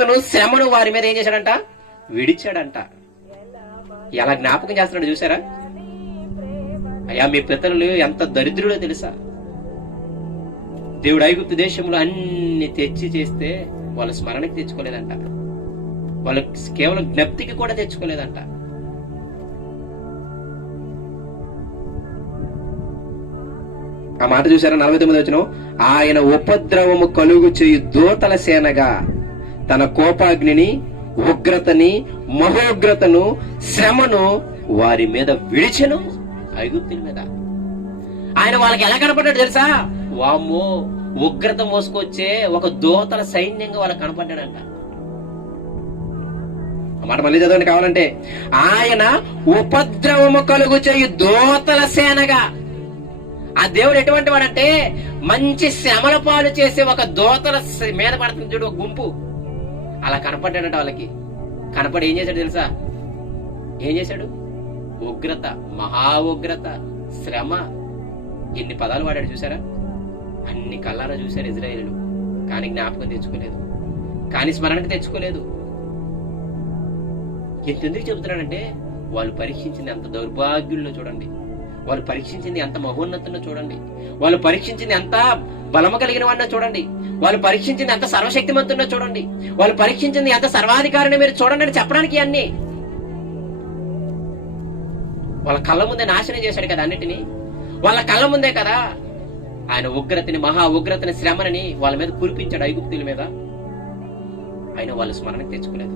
విపత్తును శ్రమను వారి మీద ఏం చేశాడంట? విడిచాడంట. ఎలా జ్ఞాపకం చేస్తున్నాడు చూసారా అయ్యా మీ పితరులు ఎంత దరిద్రుడో తెలుసా? దేవుడు ఐగుప్తు దేశంలో అన్ని తెచ్చి చేస్తే వాళ్ళ స్మరణకి తెచ్చుకోలేదంట. వాళ్ళు కేవలం జ్ఞప్తికి కూడా తెచ్చుకోలేదంట. ఆ మాట చూసారా నలభై తొమ్మిది వచ్చిన ఆయన ఉపద్రవము కలుగు చేయు దూతల సేనగా తన కోపాగ్నిని ఉగ్రతని మహోగ్రతను శ్రమను వారి మీద విడిచెను. ఐగుప్తుల మీద. ఆయన వాళ్ళకి ఎలా కనపడ్డాడు తెలుసా? వామ్మో ఉగ్రత మోసుకొచ్చే ఒక దోతల సైన్యంగా వాళ్ళకి కనపడ్డాడంట. మాట మళ్ళీ చదవండి కావాలంటే. ఆయన ఉపద్రవము కలుగు చేయి దోతల సేనగా. ఆ దేవుడు ఎటువంటి వాడంటే మంచి శ్రమల పాలు చేసే ఒక దోతల మీద పడుతుంది చూడు ఒక గుంపు. అలా కనపడ్డాడట వాళ్ళకి. కనపడి ఏం చేశాడు తెలుసా? ఏం చేశాడు? ఉగ్రత మహా ఉగ్రత శ్రమ. ఎన్ని పదాలు వాడాడు చూసారా అన్ని కళ్ళారా చూశారు ఇజ్రాయేలు కానీ జ్ఞాపకం తెచ్చుకోలేదు. కానీ స్మరణకు తెచ్చుకోలేదు. ఎంతెందుకు చెబుతున్నాడంటే వాళ్ళు పరీక్షించిన అంత దౌర్భాగ్యుల్లో చూడండి. వాళ్ళు పరీక్షించింది ఎంత మహోన్నతంలో చూడండి. వాళ్ళు పరీక్షించింది ఎంత బలము కలిగిన వాడినో చూడండి. వాళ్ళు పరీక్షించింది ఎంత సర్వశక్తిమంతున్నో చూడండి. వాళ్ళు పరీక్షించింది ఎంత సర్వాధికారిని మీరు చూడండి అని చెప్పడానికి అన్ని వాళ్ళ కళ్ళ ముందే నాశనం చేశాడు కదా అన్నిటినీ. వాళ్ళ కళ్ళ ముందే కదా ఆయన ఉగ్రతని మహా ఉగ్రతని శ్రమని వాళ్ళ మీద కురిపించాడు ఐగుప్తుల మీద. ఆయన వాళ్ళ స్మరణ తెచ్చుకోలేదు.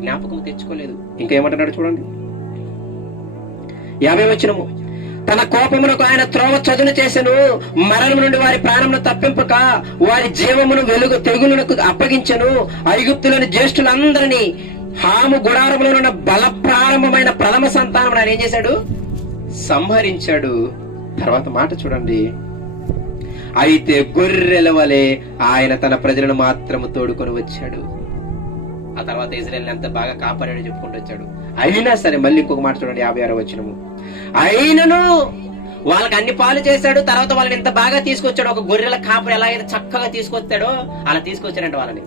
జ్ఞాపకం తెచ్చుకోలేదు. ఇంకా ఏమంటున్నాడు చూడండి. యాభై వచ్చినము తన కోపమునకు ఆయన త్రోవ చదును చేసెను. మరణం నుండి వారి ప్రాణమును తప్పింపక వారి జీవమును వెలుగు తెగులునకు అప్పగించెను. ఐగుప్తులోని జ్యేష్ఠులందరినీ హాము గుడారములో ఉన్న బల ప్రారంభమైన ప్రథమ సంతానం ఆయన ఏం చేశాడు? సంహరించాడు. తర్వాత మాట చూడండి. అయితే గొర్రెల వలె ఆయన తన ప్రజలను మాత్రము తోడుకొని వచ్చాడు. ఆ తర్వాత ఇజ్రాయల్ ఎంత బాగా కాపాడాడు చెప్పుకుంటూ వచ్చాడు. అయినా సరే మళ్ళీ ఇంకొక మాట చూడండి యాభై ఆరో వచ్చినము అయినను వాళ్ళకి అన్ని పాలు చేశాడు తర్వాత వాళ్ళని ఎంత బాగా తీసుకొచ్చాడు ఒక గొర్రెల కాపరి ఎలా అయితే చక్కగా తీసుకొచ్చాడో అలా తీసుకొచ్చాడంట వాళ్ళని.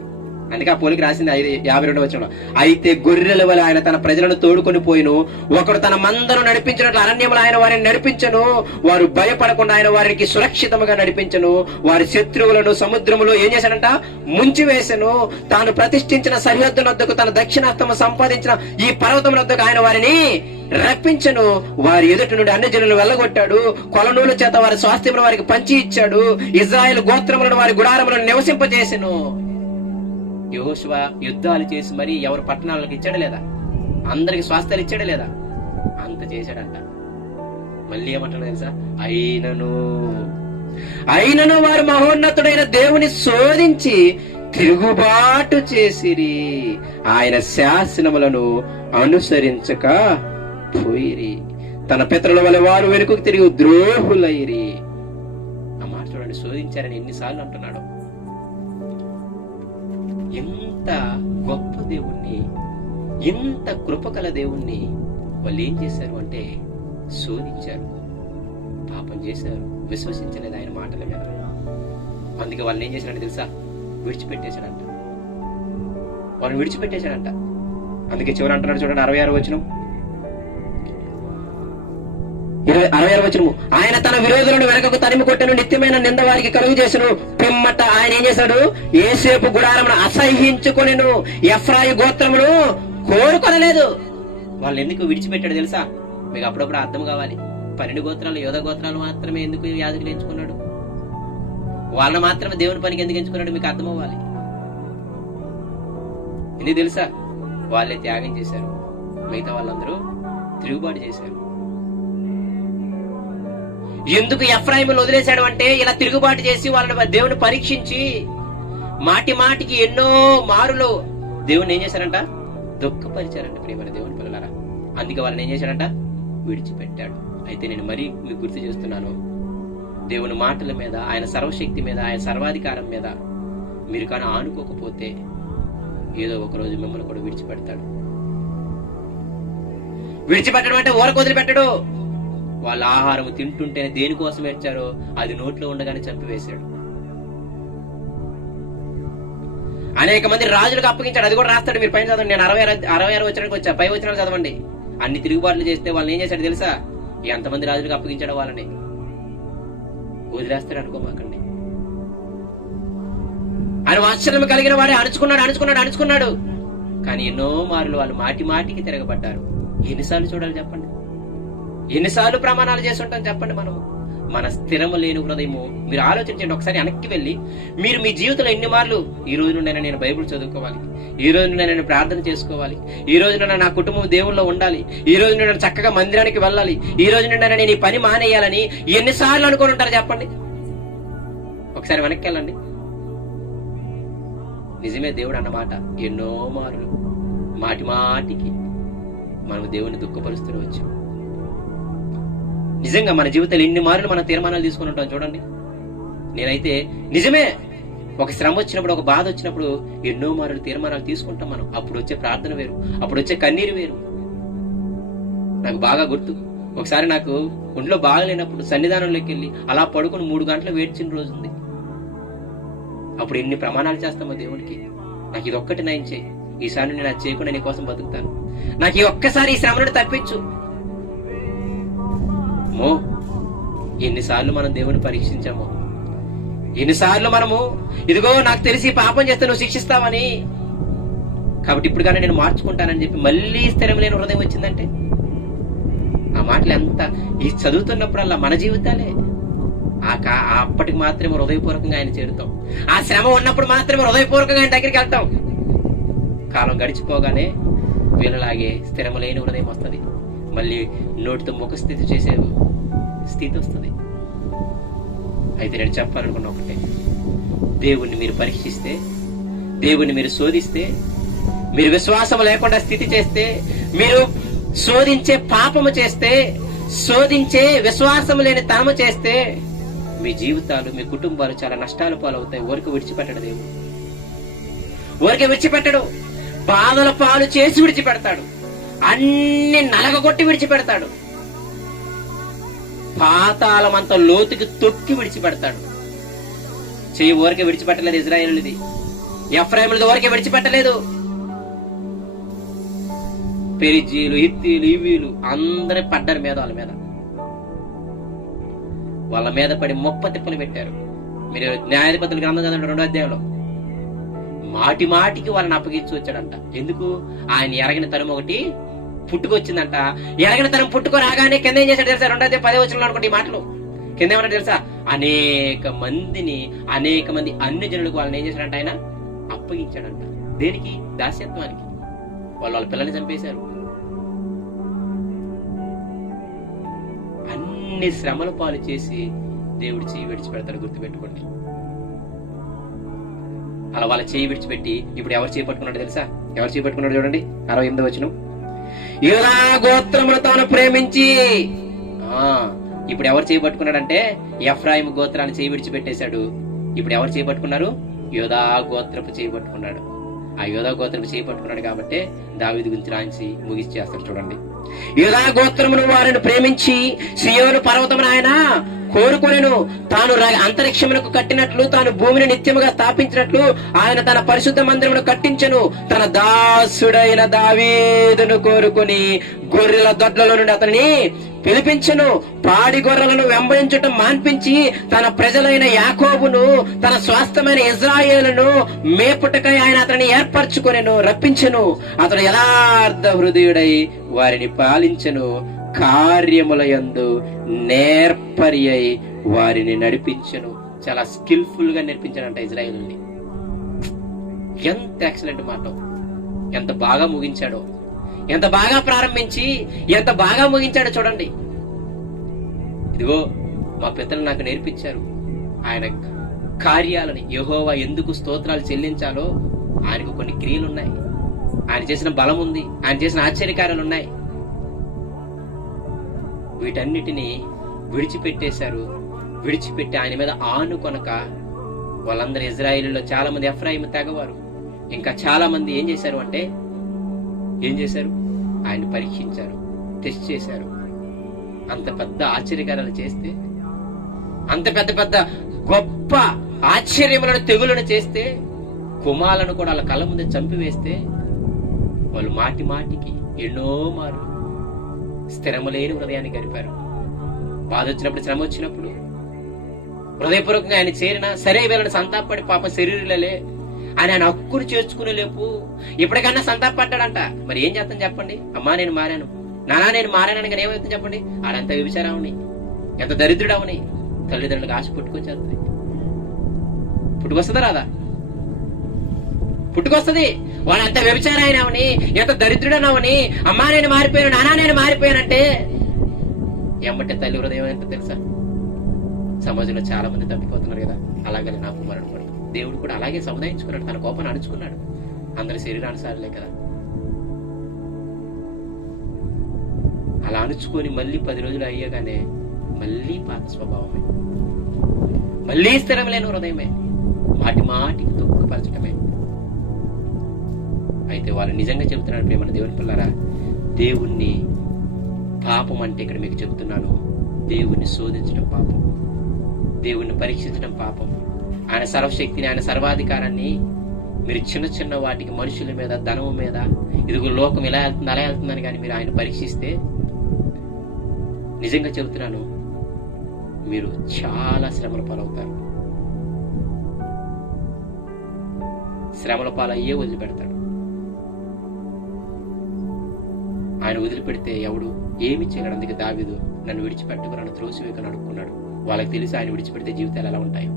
అందుకే ఆ పోలికి రాసింది ఐదు యాభై రెండు వచ్చిన అయితే గొర్రెల వల్ల ఆయన తన ప్రజలను తోడుకొని పోయిను. ఒకడు తన మందను నడిపించినట్లు అరణ్యములు ఆయన వారిని నడిపించను. వారు భయపడకుండా ఆయన వారికి సురక్షితముగా నడిపించను. వారి శత్రువులను సముద్రములో ఏం చేశాడంట? ముంచి వేసెను తాను ప్రతిష్ఠించిన సరిహద్దుల వద్దకు తన దక్షిణాస్తము సంపాదించిన ఈ పర్వతముల వద్దకు ఆయన వారిని రప్పించను. వారి ఎదుటి నుండి అన్ని జనులను వెళ్ళగొట్టాడు. కొలనూల చేత వారి స్వాస్థ్యమును వారికి పంచి ఇచ్చాడు. ఇజ్రాయెల్ గోత్రములను వారి గుడారములను నివసింపజేసెను. యహోశివ యుద్ధాలు చేసి మరీ ఎవరు పట్టణాలకు ఇచ్చాడు లేదా? అందరికి స్వాస్థ్యాలు ఇచ్చాడు లేదా? అంత చేశాడంట. మళ్ళీ ఏమంటాడు తెలుసా? అయినను. అయినను వారు మహోన్నతుడైన దేవుని శోధించి తిరుగుబాటు చేసిరి. ఆయన శాసనములను అనుసరించక పోయిరి. తన పితరుల వల్ల వారు వెనుకకు తిరిగి ద్రోహులైరి. ఆ మాట చూడండి శోధించారని ఎన్నిసార్లు అంటున్నాడు. ఎంత గొప్ప దేవుణ్ణి ఎంత కృపకల దేవుణ్ణి వాళ్ళు ఏం చేశారు అంటే శోధించారు. పాపం చేశారు. విశ్వసించలేదు ఆయన మాటల మీద. అందుకే వాళ్ళని ఏం చేశారంటే తెలుసా? విడిచిపెట్టేశాడంట. వాళ్ళని విడిచిపెట్టేశాడంట. అందుకే చివరి అంటున్నాడు చూడండి అరవై ఆరు వచ్చినాం ఇరవై అరవై ఆరు ఆయన తన విరోధులను వెనకకు తరిమి కొట్టను నిత్యమైన నింద వారికి కలుగు చేసిన. పిమ్మట ఆయన ఏం చేశాడు? ఏసేపు గుడారమును అసహ్యించుకొనెను. ఎఫ్రాయి గోత్రమును కోరుకొనలేదు. వాళ్ళు ఎందుకు విడిచిపెట్టాడు తెలుసా? మీకు అప్పుడప్పుడు అర్థం కావాలి. పన్నెండు గోత్రాలు యోధ గోత్రాలు మాత్రమే ఎందుకు యాదకులు ఎంచుకున్నాడు? వాళ్ళని మాత్రమే దేవుని పనికి ఎందుకు ఎంచుకున్నాడు? మీకు అర్థం అవ్వాలి. ఎందుకు తెలుసా? వాళ్ళే త్యాగం చేశారు. మిగతా వాళ్ళందరూ తిరుగుబాటు చేశారు. ఎందుకు ఎఫ్రాయిములు వదిలేశాడు అంటే ఇలా తిరుగుబాటు చేసి వాళ్ళని దేవుని పరీక్షించి మాటి మాటికి ఎన్నో మారులు దేవుని ఏం చేశారంట దుఃఖపరిచారంట ప్రియమైన దేవుని పిల్లలారా. అందుకే వాళ్ళని ఏం చేశాడంట? విడిచిపెట్టాడు. అయితే నేను మరీ మీకు గుర్తు చేస్తున్నాను. దేవుని మాటల మీద ఆయన సర్వశక్తి మీద ఆయన సర్వాధికారం మీద మీరు కానీ ఆనుకోకపోతే ఏదో ఒక రోజు మిమ్మల్ని కూడా విడిచిపెడతాడు. విడిచిపెట్టడం అంటే ఊరకు వదిలిపెట్టడు. వాళ్ళ ఆహారం తింటుంటేనే దేనికోసం ఏడ్చారో అది నోట్లో ఉండగానే చంపివేశాడు. అనేక మంది రాజులకు అప్పగించాడు. అది కూడా రాస్తాడు. మీరు పైన చదవండి. నేను అరవై అరవై ఆరు వచ్చినానికి వచ్చా. పై వచ్చినాలు చదవండి. అన్ని తిరుగుబాట్లు చేస్తే వాళ్ళని ఏం చేశాడు తెలుసా? ఎంతమంది రాజులకు అప్పగించాడు వాళ్ళని. వదిలేస్తాడు అనుకోమాకండి. ఆయన ఆశ్చర్యం కలిగిన వాడే అణుచుకున్నాడు అణుచుకున్నాడు అణుచుకున్నాడు. కానీ ఎన్నో మార్లు వాళ్ళు మాటి మాటికి తిరగబడ్డారు. ఎన్నిసార్లు చూడాలి చెప్పండి? ఎన్నిసార్లు ప్రమాణాలు చేస్తుంటాం చెప్పండి మనం. మన స్థిరము లేని హృదయము. మీరు ఆలోచించండి ఒకసారి వెనక్కి వెళ్ళి మీరు మీ జీవితంలో ఎన్ని మార్లు ఈ రోజు నుండి నేను బైబిల్ చదువుకోవాలి ఈ రోజు నుండి నేను ప్రార్థన చేసుకోవాలి ఈ రోజు నుండి నా కుటుంబం దేవుల్లో ఉండాలి ఈ రోజు నుండి చక్కగా మందిరానికి వెళ్ళాలి ఈ రోజు నుండి నేను ఈ పని మానేయాలని ఎన్నిసార్లు అనుకుని ఉంటారు చెప్పండి. ఒకసారి వెనక్కి వెళ్ళండి. నిజమే దేవుడు అన్నమాట ఎన్నో మార్లు మాటి మాటికి మనం దేవుని దుఃఖపరుస్తూ నిజంగా మన జీవితంలో ఎన్ని మార్లు మన తీర్మానాలు తీసుకుని ఉంటాం చూడండి. నేనైతే నిజమే ఒక శ్రమ వచ్చినప్పుడు ఒక బాధ వచ్చినప్పుడు ఎన్నో మార్లు తీర్మానాలు తీసుకుంటాం మనం. అప్పుడు వచ్చే ప్రార్థన వేరు అప్పుడు వచ్చే కన్నీరు వేరు. నాకు బాగా గుర్తు. ఒకసారి నాకు ఒంట్లో బాగలేనప్పుడు సన్నిధానంలోకి వెళ్ళి అలా పడుకుని మూడు గంటలు వేడ్చిన రోజు ఉంది. అప్పుడు ఎన్ని ప్రమాణాలు చేస్తామో దేవునికి. నాకు ఇది ఒక్కటి నయం చేయి. ఈసారి నేను అది చేయకుండా నీ కోసం బతుకుతాను. నాకు ఈ ఒక్కసారి ఈ శ్రమ నుండి తప్పించు. అమ్మో ఎన్నిసార్లు మనం దేవుని పరీక్షించామో? ఎన్నిసార్లు మనము ఇదిగో నాకు తెలిసి పాపం చేస్తే నువ్వు శిక్షిస్తావని? కాబట్టి ఇప్పుడు కానీ నేను మార్చుకుంటానని చెప్పి మళ్ళీ స్థిరం లేని హృదయం వచ్చిందంటే? ఆ మాటలు ఎంత ఈ చదువుతున్నప్పుడల్లా మన జీవితాలే. ఆ కా అప్పటికి మాత్రమే హృదయపూర్వకంగా ఆయన చేరుతాం. ఆ శ్రమ ఉన్నప్పుడు మాత్రమే హృదయపూర్వకంగా ఆయన దగ్గరికి వెళ్తాం. కాలం గడిచిపోగానే వీళ్ళలాగే స్థిరమ లేని హృదయం వస్తుంది. మళ్ళీ నోటితో ముఖస్థితి చేసేది స్థితి వస్తుంది అయితే నేను చెప్పాలనుకున్న ఒకటే. దేవుణ్ణి మీరు పరీక్షిస్తే దేవుణ్ణి మీరు శోధిస్తే మీరు విశ్వాసం లేకుండా స్థితి చేస్తే మీరు శోధించే పాపము చేస్తే శోధించే విశ్వాసం లేని తామ చేస్తే మీ జీవితాలు మీ కుటుంబాలు చాలా నష్టాలు పాలవుతాయి. ఊరికి విడిచిపెట్టడు దేవుడు. ఊరికి విడిచిపెట్టడు. బాధల పాలు చేసి విడిచిపెడతాడు. అన్ని నలగగొట్టి విడిచిపెడతాడు. పాతాళమంత లోతుకి తొక్కి విడిచిపెడతాడు. చెయ్యి ఊరికే విడిచిపెట్టలేదు ఇజ్రాయేలుది. ఎఫ్రాయిములది ఊరికే విడిచిపెట్టలేదు. పెరిజీలు ఇత్తీలు ఇవీలు అందరి పడ్డారు మీద వాళ్ళ మీద. వాళ్ళ మీద పడి మొప్ప తిప్పలు పెట్టారు. మీరు న్యాయాధిపతుల గ్రంథం కదండి రెండో అధ్యాయంలో. మాటి మాటికి వాళ్ళని అప్పగించి వచ్చాడంట. ఎందుకు? ఆయన ఎరగిన తరం ఒకటి పుట్టుకొచ్చిందంట. ఎలాగైనా తరం పుట్టుకు రాగానే కింద ఏం చేశాడు తెలుసా? రెండో పదే వచ్చిన అనుకోండి ఈ మాటలు. కింద ఏమన్నా తెలుసా? అనేక మందిని అనేక మంది అన్ని జనులకు వాళ్ళని ఏం చేశాడంట ఆయన? అప్పగించాడంట. దేనికి? దాస్యత్వానికి. వాళ్ళు వాళ్ళ పిల్లల్ని చంపేశారు. అన్ని శ్రమల పాలు చేసి దేవుడు చేయి విడిచిపెడతాడు గుర్తుపెట్టుకోండి. అలా వాళ్ళ చేయి విడిచిపెట్టి ఇప్పుడు ఎవరు చేపట్టుకున్నాడు తెలుసా? ఎవరు చేపట్టుకున్నాడు చూడండి. అరవై ఎనిమిది వచ్చిన యూదా గోత్రమును తాను ప్రేమించి ఆ ఇప్పుడు ఎవరు చేపట్టుకున్నాడంటే ఎఫ్రాయిం గోత్రాన్ని చేయి విడిచిపెట్టేశాడు. ఇప్పుడు ఎవరు చేపట్టుకున్నారు? యోధా గోత్రపు చేపట్టుకున్నాడు. ఆ యోధా గోత్రపు చేపట్టుకున్నాడు కాబట్టి దావిది గురించి రాయించి ముగిచ్చేస్తాడు చూడండి. యోధా గోత్రమును వారిని ప్రేమించి సియోను పర్వతమును ఆయన కోరుకొనెను. తాను అంతరిక్షమునకు కట్టినట్లు తాను భూమిని నిత్యముగా స్థాపించినట్లు ఆయన తన పరిశుద్ధ మందిరమును కట్టించను. తన దాసుడైన దావీదును కోరుకుని గొర్రెల దొడ్లలో నుండి అతని పిలిపించను. పాడి గొర్రెలను వెంబడించటం మాన్పించి తన ప్రజలైన యాకోబును తన స్వాస్థమైన ఇజ్రాయేలును మేపుటకై ఆయన అతని ఏర్పరచుకొనెను రప్పించెను. అతడు యథార్థ హృదయుడై వారిని పాలించెను. కార్యముల యందు నేర్పరి అయి వారిని నడిపించను. చాలా స్కిల్ఫుల్గా నేర్పించాడంట ఇజ్రాయిల్ని. ఎంత ఎక్సలెంట్ మాట. ఎంత బాగా ముగించాడో. ఎంత బాగా ప్రారంభించి ఎంత బాగా ముగించాడో చూడండి. ఇదిగో మా పితలు నాకు నేర్పించారు. ఆయన కార్యాలని యహోవా ఎందుకు స్తోత్రాలు చెల్లించాలో ఆయనకు కొన్ని క్రియలు ఉన్నాయి ఆయన చేసిన బలం ఉంది ఆయన చేసిన ఆశ్చర్యకార్యాలు ఉన్నాయి వీటన్నిటిని విడిచిపెట్టేశారు. విడిచిపెట్టి ఆయన మీద ఆనుకొనక వాళ్ళందరూ ఇజ్రాయిల్లో చాలా మంది ఎఫ్రాయిం తెగవారు. ఇంకా చాలా మంది ఏం చేశారు అంటే ఏం చేశారు? ఆయన పరీక్షించారు టెస్ట్ చేశారు. అంత పెద్ద ఆశ్చర్యకారాలు చేస్తే అంత పెద్ద పెద్ద గొప్ప ఆశ్చర్యములను తెగులను చేస్తే కుమాలను కూడా వాళ్ళ కళ్ళ ముందు చంపివేస్తే వాళ్ళు మాటి మాటికి ఎన్నో మార్లు. స్థిరము లేని హృదయాన్ని గడిపారు. బాధ వచ్చినప్పుడు శ్రమ వచ్చినప్పుడు హృదయపూర్వకంగా ఆయన చేరిన సరే వీళ్ళని సంతాపడి పాప శరీరులలే అని ఆయన హక్కును చేర్చుకునే లేపు ఇప్పటికన్నా సంతాపడ్డాడంట మరి ఏం చేస్తాను చెప్పండి? అమ్మా నేను మారాను. నానా నేను మారానని కానీ ఏమవుతుంది చెప్పండి? ఆడంత వ్యభిచారావుని ఎంత దరిద్రుడవని తల్లిదండ్రులకు ఆశ పుట్టుకొచ్చేస్తుంది. పుట్టుకొస్తుందా రాదా? పుట్టుకొస్తుంది. వాడు అంత వ్యభిచారాయనవని ఎంత దరిద్రుడనవని అమ్మా నేను మారిపోయాను నానా నేను మారిపోయానంటే ఎమ్మటే తల్లి హృదయం ఎంత తెలుసా? సమాజంలో చాలా మంది తప్పిపోతున్నారు కదా అలాగని నా కుమారుడు కూడా. దేవుడు కూడా అలాగే సముదాయించుకున్నాడు తన కోపాన్ని అణుచుకున్నాడు. అందరి శరీరానుసారులే కదా. అలా అణుచుకొని మళ్ళీ పది రోజులు అయ్యగానే మళ్ళీ పాత స్వభావమే. మళ్ళీ స్థిరం లేని హృదయమే. మాటి మాటికి దుఃఖపరచటమే అయితే వాళ్ళు నిజంగా చెబుతున్నాడు ప్రేమ దేవుని పిల్లరా దేవుణ్ణి పాపం అంటే ఇక్కడ మీకు చెబుతున్నాను. దేవుణ్ణి శోధించడం పాపం. దేవుణ్ణి పరీక్షించడం పాపం. ఆయన సర్వశక్తిని ఆయన సర్వాధికారాన్ని మీరు చిన్న చిన్న వాటికి మనుషుల మీద ధనము మీద ఇదిగో లోకం ఇలా వెళ్తుంది అలా వెళ్తుందని కానీ మీరు ఆయన పరీక్షిస్తే నిజంగా చెబుతున్నాను మీరు చాలా శ్రమల పాలవుతారు. శ్రమల పాలయ్యే వదిలిపెడతాడు. ఆయన వదిలిపెడితే ఎవడు ఏమి చేయడానికి అందుకే దావిదు నన్ను విడిచిపెట్టకు నన్ను త్రోసివేకని అడుక్కున్నాడు. వాళ్ళకి తెలిసి ఆయన విడిచిపెడితే జీవితాలు ఎలా ఉంటాయి.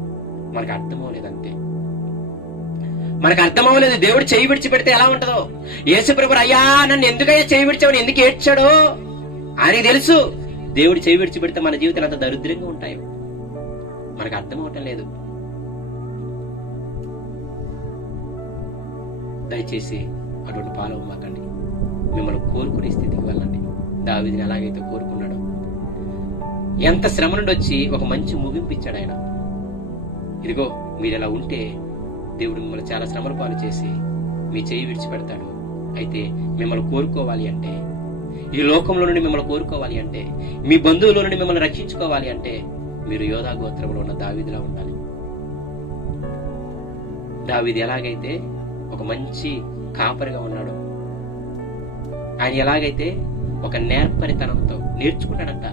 మనకు అర్థమవలేదు అంతే. మనకు అర్థమవలేదు దేవుడు చేయి విడిచిపెడితే ఎలా ఉంటుందో. యేసుప్రభు అయ్యా నన్ను ఎందుకయ్యా చేయి విడిచావు ఎందుకు ఏడ్చాడో? ఆయనకి తెలుసు. దేవుడు చేయి విడిచిపెడితే మన జీవితాలు అంత దరిద్రంగా ఉంటాయి. మనకు అర్థం అవటం లేదు. దయచేసి అటువంటి పాలవమాకండి మిమ్మల్ని కోరుకునే స్థితికి వెళ్ళండి. దావిదిని ఎలాగైతే కోరుకున్నాడో. ఎంత శ్రమ నుండి వచ్చి ఒక మంచి ముగింపు ఇచ్చాడు ఆయన. ఇదిగో మీరు ఇలా ఉంటే దేవుడు మిమ్మల్ని చాలా శ్రమల పాలు చేసి మీ చేయి విడిచిపెడతాడు. అయితే మిమ్మల్ని కోరుకోవాలి అంటే ఈ లోకంలో నుండి మిమ్మల్ని కోరుకోవాలి అంటే మీ బంధువుల నుండి మిమ్మల్ని రక్షించుకోవాలి అంటే మీరు యోధా గోత్రంలో ఉన్న దావీదిలా ఉండాలి. దావీది ఎలాగైతే ఒక మంచి కాపరిగా ఉన్నాడు ఆయన ఎలాగైతే ఒక నేర్పరితనంతో నేర్చుకున్నాడంట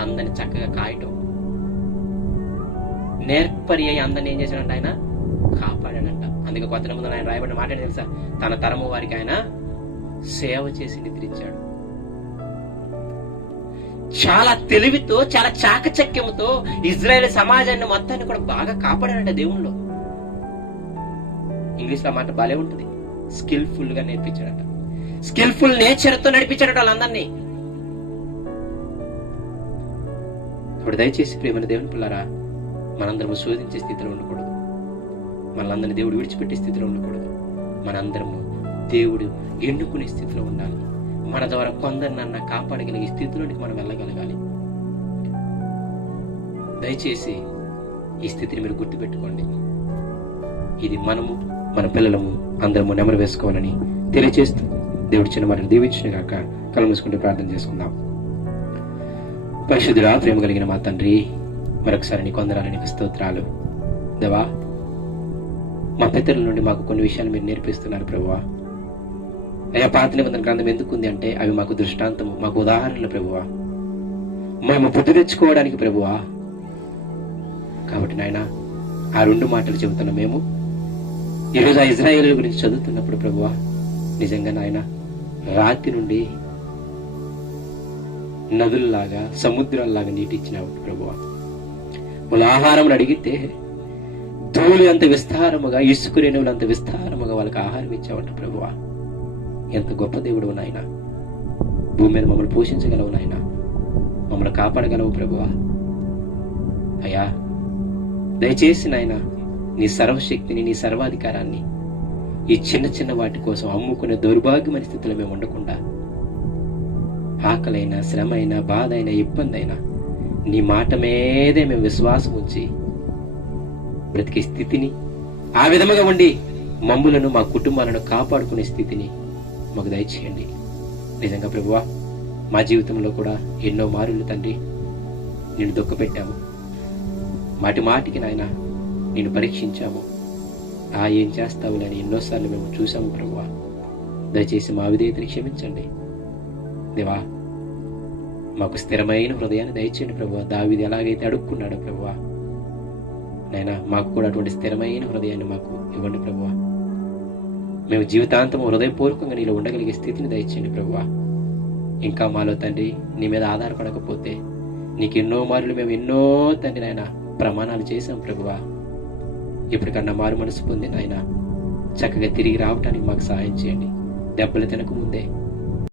అందరిని చక్కగా కాయటం. నేర్పరి అయి అందరిని ఏం చేశాడంట ఆయన? కాపాడాడంట. అందుకే కొత్త నిబంధనలు ఆయన రాయబడిన మాట తెలుసా? తన తరము వారికి ఆయన సేవ చేసి నిద్రించాడు. చాలా తెలివితో చాలా చాకచక్యముతో ఇజ్రాయెల్ సమాజాన్ని మొత్తాన్ని కూడా బాగా కాపాడాడంట దేవుణ్ణిలో. ఇంగ్లీష్లో మాట భలే ఉంటుంది. స్కిల్ఫుల్గా నేర్పించాడంట. స్కిల్ఫుల్ నేచర్తో నడిపించాడు వాళ్ళందరినీ ఇప్పుడు దయచేసి ప్రేమని దేవుని పిల్లరా మనందరము శోధించే స్థితిలో ఉండకూడదు. మనందరిని దేవుడు విడిచిపెట్టే స్థితిలో ఉండకూడదు. మనందరము దేవుడు ఎన్నుకునే స్థితిలో ఉండాలి. మన ద్వారా కొందరినన్నా కాపాడగలిగే స్థితిలోనికి మనం వెళ్ళగలగాలి. దయచేసి ఈ స్థితిని మీరు గుర్తుపెట్టుకోండి. ఇది మనము మన పిల్లలము అందరము నెమరు వేసుకోవాలని తెలియజేస్తుంది దేవుడి చిన్న మనల్ని దీవించిన గాక కళ్ళు మూసుకుంటూ ప్రార్థన చేసుకుందాం. పరిశుద్ధుడా ప్రేమ కలిగిన మా తండ్రి మరొకసారి నీ కొందరాలు నీకు స్తోత్రాలు. దేవా మా పితరుల నుండి మాకు కొన్ని విషయాలు మీరు నేర్పిస్తున్నారు ప్రభువా. అయ్యా పాత నిబంధన గ్రంథం ఎందుకు ఉంది అంటే అవి మాకు దృష్టాంతము మాకు ఉదాహరణలు ప్రభువా. మేము బుద్ధి తెచ్చుకోవడానికి ప్రభువా. కాబట్టి నాయన ఆ రెండు మాటలు చెబుతున్న మేము ఈరోజు ఆ ఇజ్రాయేల్ గురించి చదువుతున్నప్పుడు ప్రభువా నిజంగా నాయనా రాతి నుండి నదుల్లాగా సముద్రాల్లాగా నీటి ఇచ్చినావు ప్రభువా. వాళ్ళ ఆహారం అడిగితే ధూళి అంత విస్తారముగా ఇసుక రేణువులు అంత విస్తారముగా వాళ్ళకి ఆహారం ఇచ్చావంట ప్రభువా. ఎంత గొప్ప దేవుడు నాయన. భూమి మీద మమ్మల్ని పోషించగలవు నాయన. మమ్మల్ని కాపాడగలవు ప్రభువా. అయ్యా దయచేసి నాయన నీ సర్వశక్తిని నీ సర్వాధికారాన్ని ఈ చిన్న చిన్న వాటి కోసం అమ్ముకునే దౌర్భాగ్యమైన స్థితిలో మేము ఉండకుండా ఆకలైనా శ్రమ అయినా బాధ అయినా ఇబ్బంది అయినా నీ మాట మీదే మేము విశ్వాసం ఉంచి బ్రతికే స్థితిని ఆ విధముగా ఉండి మమ్ములను మా కుటుంబాలను కాపాడుకునే స్థితిని మాకు దయచేయండి. నిజంగా ప్రభువా మా జీవితంలో కూడా ఎన్నో మారులు తండ్రి నేను దుఃఖపెట్టాము మాటి మాటికి నాయన నేను పరీక్షించాము. ఆ ఏం చేస్తావులని ఎన్నోసార్లు మేము చూసాము ప్రభువా. దయచేసి మా విధేయతని క్షమించండి. దేవా మాకు స్థిరమైన హృదయాన్ని దయచేయండి ప్రభు దావిది ఎలాగైతే అడుక్కున్నాడో ప్రభువా. నైనా మాకు కూడా అటువంటి స్థిరమైన హృదయాన్ని మాకు ఇవ్వండి ప్రభువా. మేము జీవితాంతం హృదయపూర్వకంగా నీలో ఉండగలిగే స్థితిని దయచేయండి ప్రభువా. ఇంకా మాలో తండ్రి నీ మీద ఆధారపడకపోతే నీకు ఎన్నో మార్లు మేము ఎన్నో తండ్రి నాయన ప్రమాణాలు చేశాం ప్రభువా. ఇప్పటికన్నా మారు మనసు పొంది ఆయన చక్కగా తిరిగి రావటానికి మాకు సహాయం చేయండి. దెబ్బలు తినక ముందే